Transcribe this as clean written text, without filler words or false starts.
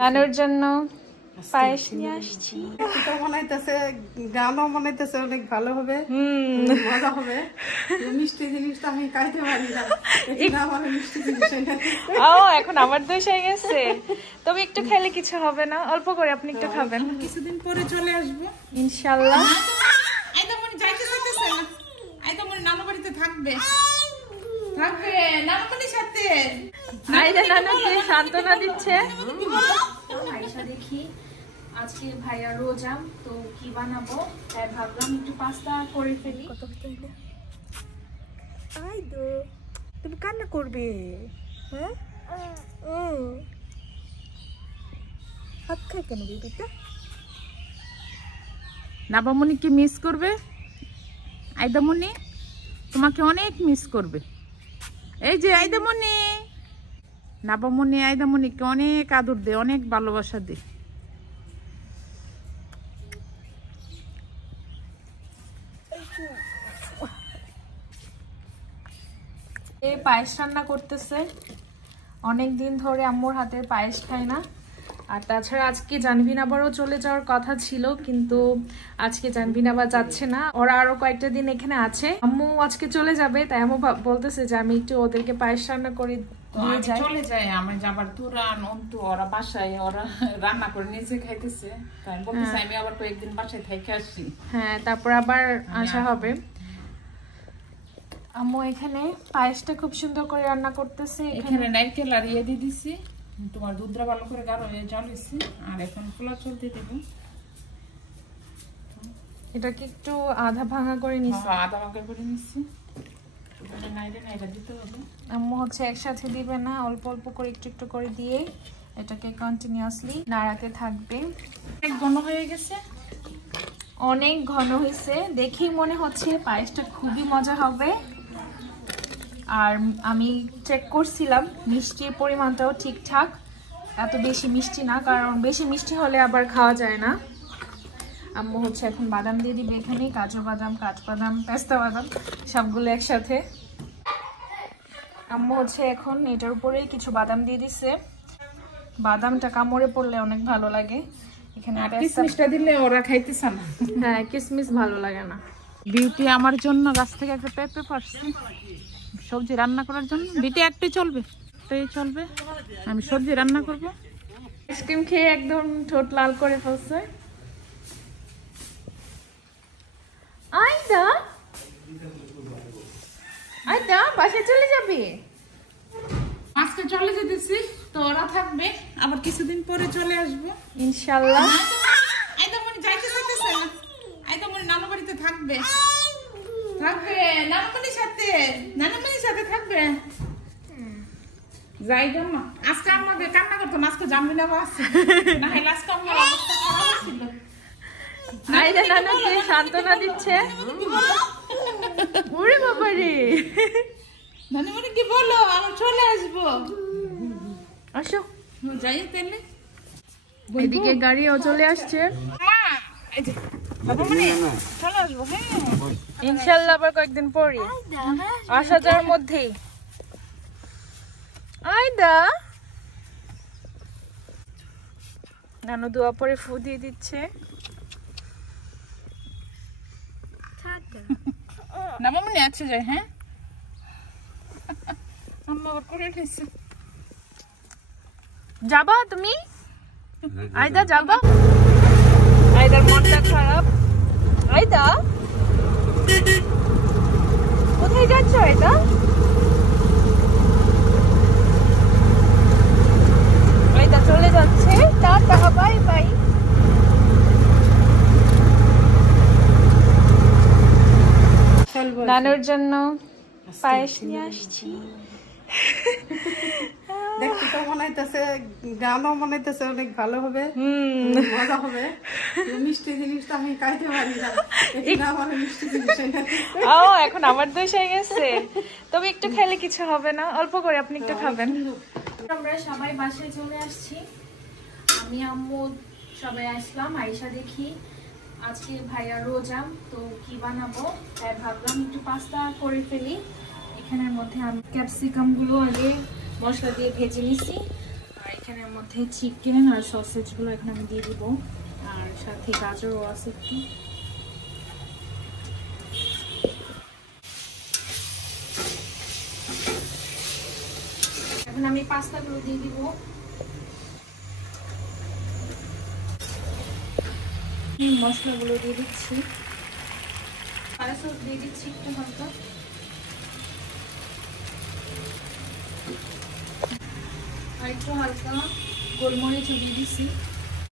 নানুর জন্য পায়েস নিয়ে আসছি। তো বানাইতেছে, গানও বানাইতেছে, অনেক ভালো হবে, মজা হবে। মিষ্টি জিনিসটা আমি খাইতে পারি না, মিষ্টি জিনিস এখন আমার দোষ হয়ে গেছে। তবে একটু খেলে কিছু হবে না, অল্প করে আপনি একটু খাবেন। কিছুদিন পরে চলে আসবো ইনশাআল্লাহ। নানু বাড়িতে থাকবে, নানুমণির সাথে। নানুকে সান্ত্বনা দিচ্ছে। আয়শা দেখি আজকে ভাইয়া রোজা, তো কি বানাবো তাই ভাবলাম একটু পাস্তা করে ফেলি। কত হইলে আইদো তুমি কান্না করবে? হ্যাঁ, হাত খাই কেন বেবিটা? নাবামণিকে মিস করবে, আইদামণি তোমাকে অনেক মিস করবে। এই যে আইদামণি, নাবামণি আইদামণিকে অনেক আদর দে, অনেক ভালোবাসা দে। এই পায়েস রান্না করতেছে, অনেক দিন ধরে আম্মুর হাতের পায়েস খাই না। আর তাছাড়া আজকে জানভিন আবারও চলে যাওয়ার কথা ছিল, কিন্তু আজকে জানভিন আবার যাচ্ছে না, ওরা আরো কয়েকটা দিন এখানে আছে। আম্মু আজকে চলে যাবে, তাই আম্মু বলতেছে যে আমি একটু ওদেরকে পায়েস রান্না করে দিয়ে যাই। চলে যায় আমি যাবার তুরান অন্তু, ওরা বাসায় ওরা রান্না করে নিজে খাইতেছে, তাই বলতেছে আমি আবার কয়েকদিন বাসায় থেকে আসি। হ্যাঁ, তারপর আবার আসা হবে। আম্মু এখানে পায়েসটা খুব সুন্দর করে রান্না করতেছে। এখানে নারকেল আর ইয়ে দিয়ে দিছি, তোমার দুধটা ভালো করে গাঢ় হয়ে জ্বালিয়েছি, আর এখন পোলা চল দিয়ে দেবো। এটাকে একটু আধা ভাঙা করে নিছি। আধা ভাঙা করে নিচ্ছি, নাইরা দিতে হবে। আম্মু হচ্ছে একসাথে দিবে না, অল্প অল্প করে একটু একটু করে দিয়ে এটাকে কন্টিনিউয়াসলি নাড়াতে থাকবে। অনেক ঘন হয়ে গেছে, অনেক ঘন হয়েছে, দেখেই মনে হচ্ছে পায়েসটা খুবই মজা হবে। আর আমি চেক করছিলাম মিষ্টির পরিমাণটাও ঠিকঠাক, এত বেশি মিষ্টি না, কারণ বেশি মিষ্টি হলে আবার খাওয়া যায় না। আম্মু হচ্ছে এখন বাদাম দিয়ে দিবে এখানে, কাজু বাদাম, কাঠবাদাম, পেস্তা বাদাম সবগুলো একসাথে। আম্মু হচ্ছে এখন এটার উপরে কিছু বাদাম দিয়ে দিছে, বাদামটা কামড়ে পড়লে অনেক ভালো লাগে। এখানে কিশমিশটা দিলে ওরা খাইতেছে না। হ্যাঁ, কিশমিশ ভালো লাগে না। বিউটি আমার জন্য গাছ থেকে একটা পেঁপে পারছি সবজি রান্না করার জন্য। বিটি একটাই চলবে, একটাই চলবে, আমি সবজি রান্না করব। আইসক্রিম খেয়ে একদম ঠোঁট লাল করে ফেলছে। আইদা আইদা বাসায় চলে যাবে? আজকে চলে যেতেছি, তো ওরা থাকবে, আবার কিছুদিন পরে চলে আসবো ইনশাআল্লাহ। আইদামণি যাইতে চাইতেছে না, আইদামণি নানু বাড়িতে থাকবে, নানুমণির সাথে, নানুমণির সাথে থাকবে। যাই না আজকে আমাদের কান্না করতো না, আজকে জানবিনা আছে না, হলে আজকে আমার অবস্থা খারাপ ছিল। আইদা নানুকে সান্ত্বনা দিচ্ছে। ওরে বাবা রে, নানুমণি কি বলো, আমি চলে আসবো। আসো যাই তাহলে। এদিকে গাড়িও চলে আসছে। চলে আসবো, হ্যাঁ ইনশাআল্লাহ আবার কয়েকদিন পরে আসা যাওয়ার মধ্যেই। আইদা নানু দোয়া পরে ফু দিয়ে দিচ্ছে। নামামণি আছে যায়, হ্যাঁ আম্মা আবার করে ফেলছে। যাবা তুমি? আইদা যাবা? আইদার মনটা খারাপ। আইদা কোথায় যাচ্ছ? আইদা আইদা চলে যাচ্ছে, টাটা বাই বাই। নানুর জন্য পায়েস নিয়ে আসছি। দেখতে তো বানাইতেছে, গানও বানাইতেছে, অনেক ভালো হবে, মজা হবে। মিষ্টি জিনিসটা আমি খাইতে পারি না, মিষ্টি জিনিস এখন আমার দোষ হয়ে গেছে। তবে একটু খেলে কিছু হবে না, অল্প করে আপনি একটু খাবেন। আমরা সবাই বাসায় চলে আসছি, আমি আম্মু সবাই আসলাম। আয়শা দেখি আজকে ভাইয়া রোজা, তো কি বানাবো তাই ভাবলাম একটু পাস্তা করে ফেলি। এখানের মধ্যে আমি ক্যাপসিকাম গুলো আগে মশলা দিয়ে ভেজে নিছি, আর এখানের মধ্যে চিকেন আর সসেজগুলো এখন আমি দিয়ে দিব, আর সাথে গাজরও আছে একটু। এখন আমি পাস্তাগুলো দিয়ে দিব। মশলাগুলো দিয়ে দিচ্ছি, সয়া সস দিয়ে দিচ্ছি একটু হালকা, আর একটু হালকা গোলমরিচও দিয়ে দিচ্ছি।